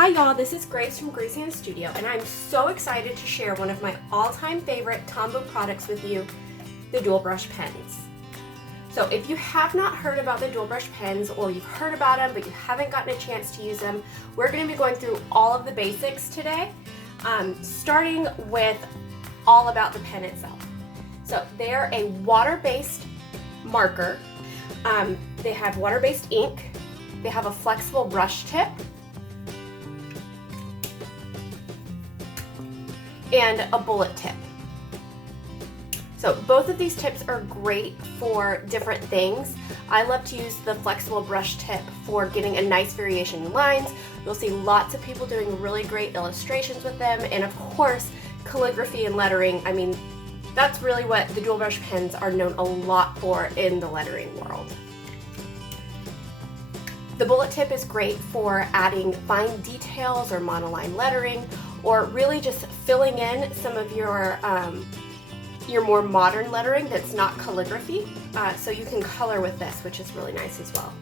Hi y'all, this is Grace from Gracie in the Studio, and I'm so excited to share one of my all-time favorite Tombow products with you, the dual brush pens. So if you have not heard about the dual brush pens, or you've heard about them but you haven't gotten a chance to use them, we're going to be going through all of the basics today, starting with all about the pen itself. So they're a water-based marker. They have water-based ink. They have a flexible brush tip and a bullet tip. So both of these tips are great for different things. I love to use the flexible brush tip for getting a nice variation in lines. You'll see lots of people doing really great illustrations with them, and of course calligraphy and lettering. I mean, that's really what the dual brush pens are known a lot for in the lettering world. The bullet tip is great for adding fine details or monoline lettering, or really just filling in some of your more modern lettering that's not calligraphy. So you can color with this, which is really nice as well.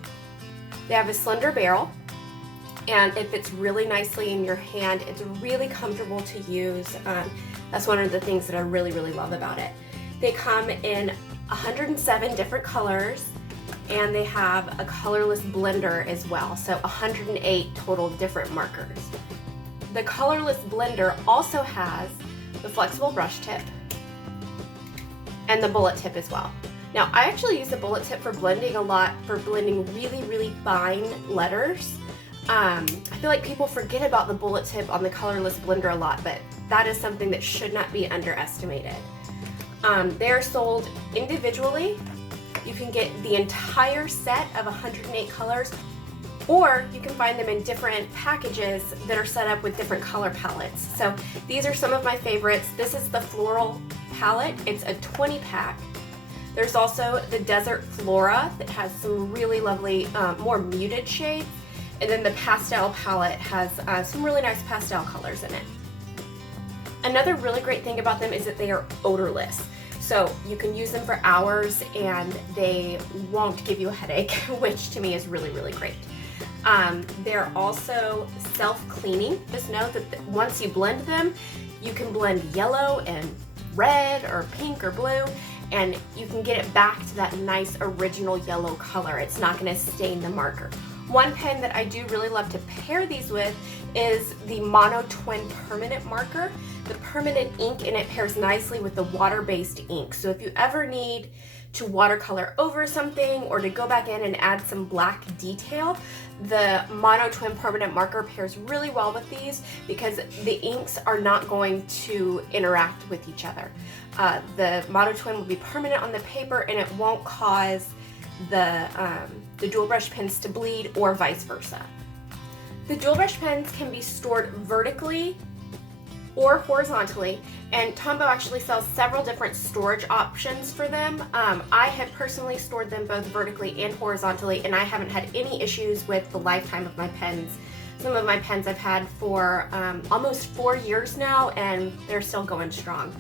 They have a slender barrel, and it fits really nicely in your hand. It's really comfortable to use. That's one of the things that I really love about it. They come in 107 different colors, and they have a colorless blender as well, so 108 total different markers. The colorless blender also has the flexible brush tip and the bullet tip as well. Now, I actually use the bullet tip for blending a lot, for blending really fine letters. I feel like people forget about the bullet tip on the colorless blender a lot, but that is something that should not be underestimated. They're sold individually. You can get the entire set of 108 colors, or you can find them in different packages that are set up with different color palettes. So these are some of my favorites. This is the floral palette. It's a 20 pack. There's also the Desert Flora that has some really lovely, more muted shades. And then the pastel palette has some really nice pastel colors in it. Another really great thing about them is that they are odorless. So you can use them for hours and they won't give you a headache, which to me is really great. They're also self-cleaning. Just know that once you blend them, you can blend yellow and red or pink or blue, and you can get it back to that nice original yellow color. It's not going to stain the marker. One pen that I do really love to pair these with is the Mono Twin Permanent Marker. The permanent ink in it pairs nicely with the water-based ink. So if you ever need to watercolor over something or to go back in and add some black detail, the Mono Twin Permanent Marker pairs really well with these because the inks are not going to interact with each other. The Mono Twin will be permanent on the paper, and it won't cause the dual brush pens to bleed, or vice versa. The dual brush pens can be stored vertically or horizontally, and Tombow actually sells several different storage options for them. I have personally stored them both vertically and horizontally, and I haven't had any issues with the lifetime of my pens. Some of my pens I've had for almost 4 years now, and they're still going strong.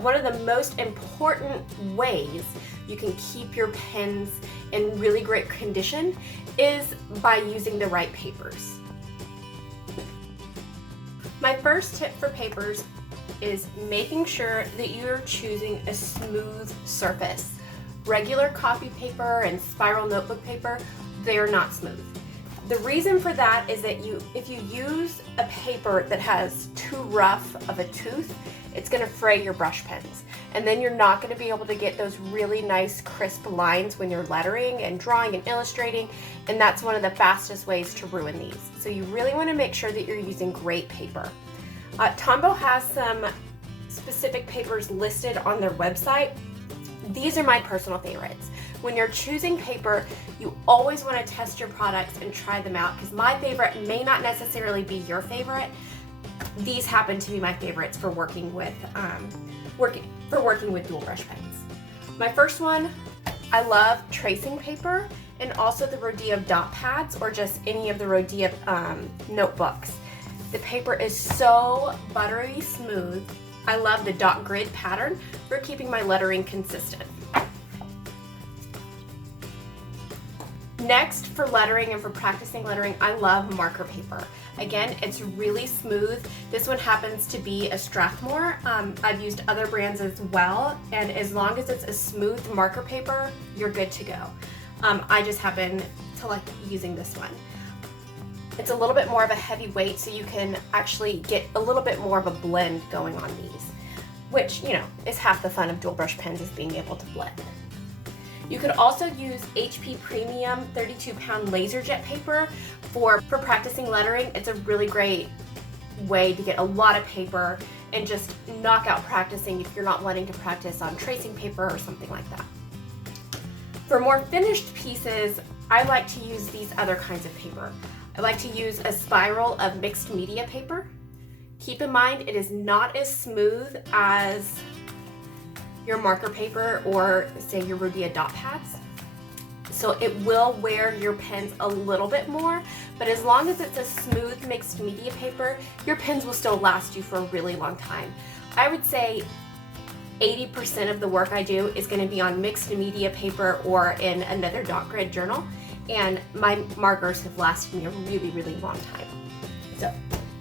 One of the most important ways you can keep your pens in really great condition is by using the right papers. My first tip for papers is making sure that you're choosing a smooth surface. Regular copy paper and spiral notebook paper, they are not smooth. The reason for that is that if you use a paper that has too rough of a tooth, it's going to fray your brush pens, and then you're not going to be able to get those really nice crisp lines when you're lettering and drawing and illustrating, and that's one of the fastest ways to ruin these. So you really want to make sure that you're using great paper. Tombow has some specific papers listed on their website. These are my personal favorites. When you're choosing paper, you always want to test your products and try them out, because my favorite may not necessarily be your favorite. These happen to be my favorites for working with dual brush pens. My first one, I love tracing paper, and also the Rhodia dot pads, or just any of the Rhodia notebooks. The paper is so buttery smooth. I love the dot grid pattern for keeping my lettering consistent. Next, for lettering and for practicing lettering, I love marker paper. Again, it's really smooth. This one happens to be a Strathmore. I've used other brands as well, and as long as it's a smooth marker paper, you're good to go. I just happen to like using this one. It's a little bit more of a heavy weight, so you can actually get a little bit more of a blend going on these, which, you know, is half the fun of dual brush pens, is being able to blend. You could also use HP Premium 32-pound laser jet paper for practicing lettering. It's a really great way to get a lot of paper and just knock out practicing if you're not wanting to practice on tracing paper or something like that. For more finished pieces, I like to use these other kinds of paper. I like to use a spiral of mixed media paper. Keep in mind, it is not as smooth as your marker paper or say your Rhodia dot pads. So it will wear your pens a little bit more, but as long as it's a smooth mixed media paper, your pens will still last you for a really long time. I would say 80% of the work I do is going to be on mixed media paper or in another dot grid journal, and my markers have lasted me a really, really long time. So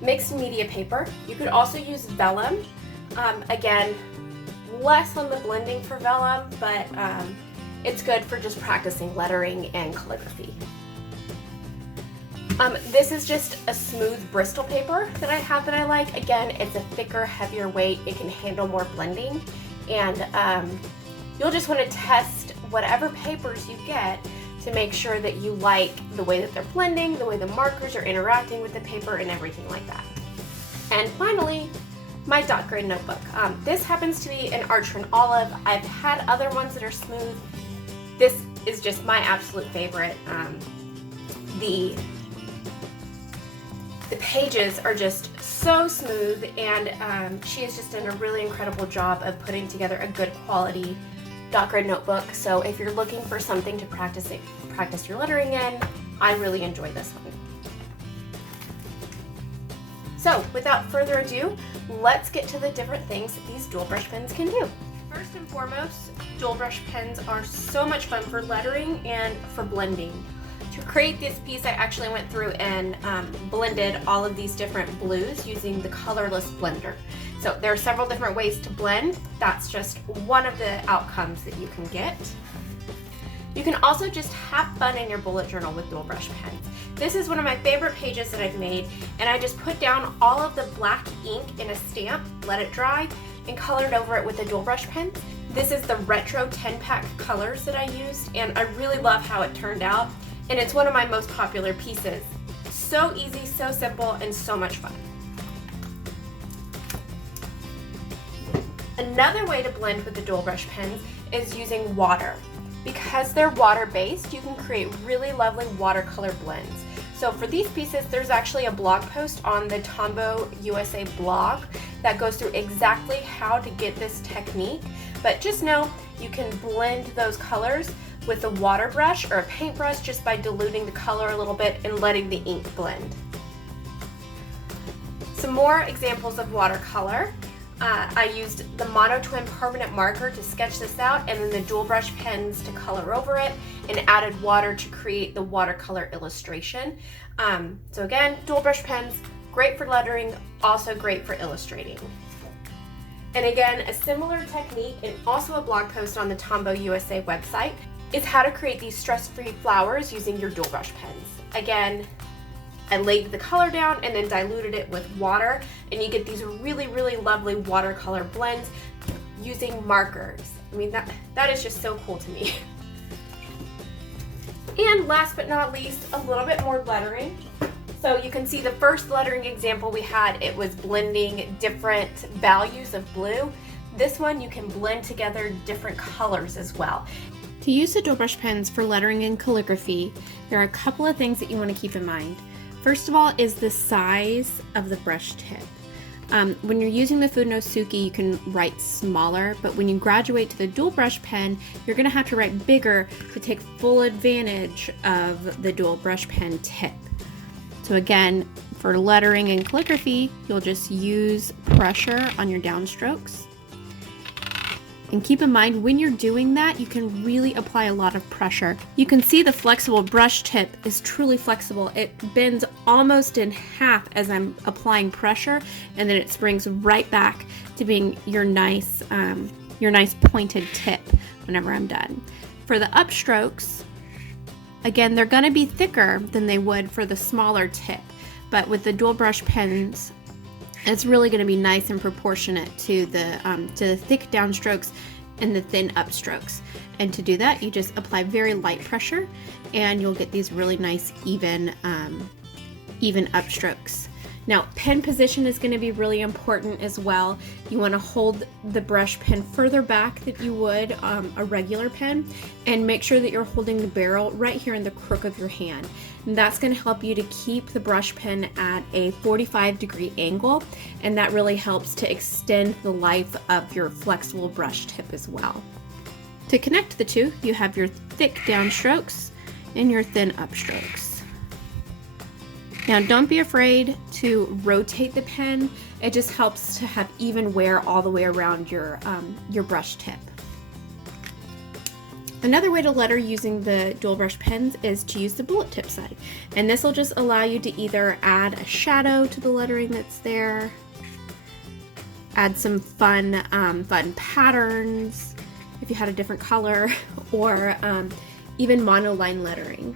mixed media paper. You could also use vellum. Again, less on the blending for vellum, but it's good for just practicing lettering and calligraphy. This is just a smooth Bristol paper that I have that I like. Again, it's a thicker, heavier weight. It can handle more blending, and you'll just want to test whatever papers you get to make sure that you like the way that they're blending, the way the markers are interacting with the paper, and everything like that. And finally, my dot grid notebook. This happens to be an Archer and Olive. I've had other ones that are smooth. This is just my absolute favorite. The pages are just so smooth, and she has just done a really incredible job of putting together a good quality dot grid notebook. So if you're looking for something to practice your lettering in, I really enjoy this one. So without further ado, let's get to the different things that these dual brush pens can do. First and foremost, dual brush pens are so much fun for lettering and for blending. To create this piece, I actually went through and blended all of these different blues using the colorless blender. So there are several different ways to blend. That's just one of the outcomes that you can get. You can also just have fun in your bullet journal with dual brush pens. This is one of my favorite pages that I've made, and I just put down all of the black ink in a stamp, let it dry, and colored over it with the dual brush pen. This is the retro 10-pack colors that I used, and I really love how it turned out, and it's one of my most popular pieces. So easy, so simple, and so much fun. Another way to blend with the dual brush pens is using water. Because they're water-based, you can create really lovely watercolor blends. So for these pieces, there's actually a blog post on the Tombow USA blog that goes through exactly how to get this technique. But just know you can blend those colors with a water brush or a paintbrush just by diluting the color a little bit and letting the ink blend. Some more examples of watercolor. I used the Mono Twin permanent marker to sketch this out, and then the dual brush pens to color over it, and added water to create the watercolor illustration. So again, dual brush pens, great for lettering, also great for illustrating. And again, a similar technique and also a blog post on the Tombow USA website is how to create these stress-free flowers using your dual brush pens. Again, I laid the color down and then diluted it with water, and you get these really, really lovely watercolor blends using markers. I mean, that is just so cool to me. And last but not least, a little bit more lettering. So you can see the first lettering example we had, it was blending different values of blue. This one, you can blend together different colors as well. To use the dual brush pens for lettering and calligraphy, there are a couple of things that you want to keep in mind. First of all is the size of the brush tip. When you're using the Fudenosuke, you can write smaller, but when you graduate to the dual brush pen, you're going to have to write bigger to take full advantage of the dual brush pen tip. So again, for lettering and calligraphy, you'll just use pressure on your downstrokes. And keep in mind, when you're doing that, you can really apply a lot of pressure. You can see the flexible brush tip is truly flexible. It bends almost in half as I'm applying pressure, and then it springs right back to being your nice pointed tip whenever I'm done. For the upstrokes, again, they're gonna be thicker than they would for the smaller tip, but with the dual brush pens, it's really going to be nice and proportionate to the thick downstrokes and the thin upstrokes. And to do that, you just apply very light pressure, and you'll get these really nice even upstrokes. Now, pen position is going to be really important as well. You want to hold the brush pen further back than you would a regular pen, and make sure that you're holding the barrel right here in the crook of your hand. And that's going to help you to keep the brush pen at a 45-degree angle, and that really helps to extend the life of your flexible brush tip as well. To connect the two, you have your thick downstrokes and your thin upstrokes. Now, don't be afraid to rotate the pen. It just helps to have even wear all the way around your brush tip. Another way to letter using the dual brush pens is to use the bullet tip side. And this will just allow you to either add a shadow to the lettering that's there, add some fun patterns if you had a different color, or even monoline lettering.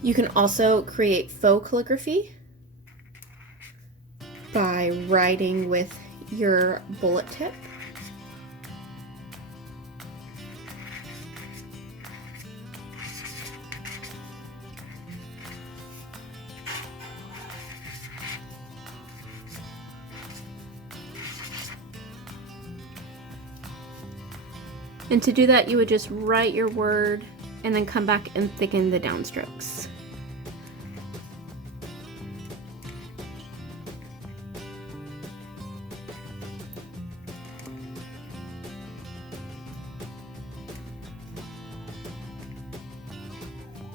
You can also create faux calligraphy by writing with your bullet tip. And to do that, you would just write your word and then come back and thicken the downstrokes.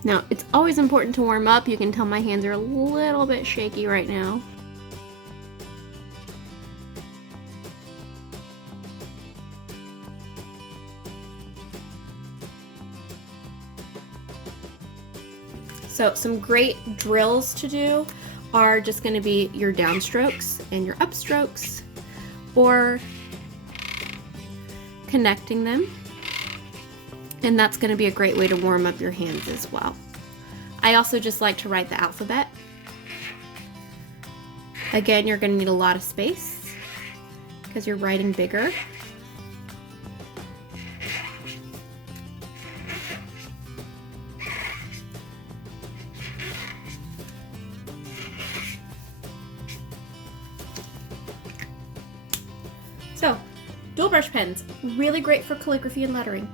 Now, it's always important to warm up. You can tell my hands are a little bit shaky right now. So some great drills to do are just going to be your downstrokes and your upstrokes, or connecting them. And that's going to be a great way to warm up your hands as well. I also just like to write the alphabet. Again, you're going to need a lot of space because you're writing bigger. So, dual brush pens, really great for calligraphy and lettering.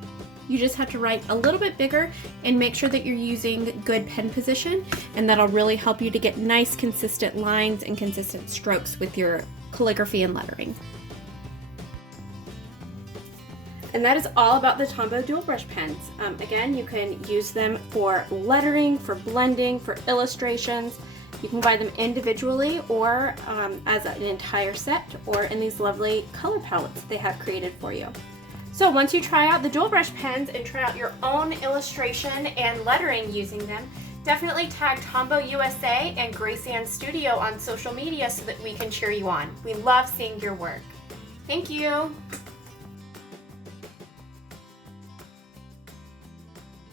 You just have to write a little bit bigger and make sure that you're using good pen position, and that'll really help you to get nice consistent lines and consistent strokes with your calligraphy and lettering. And that is all about the Tombow dual brush pens. Again, you can use them for lettering, for blending, for illustrations. You can buy them individually or as an entire set, or in these lovely color palettes they have created for you. So once you try out the dual brush pens and try out your own illustration and lettering using them, definitely tag Tombow USA and Gracie Ann Studio on social media so that we can cheer you on. We love seeing your work. Thank you.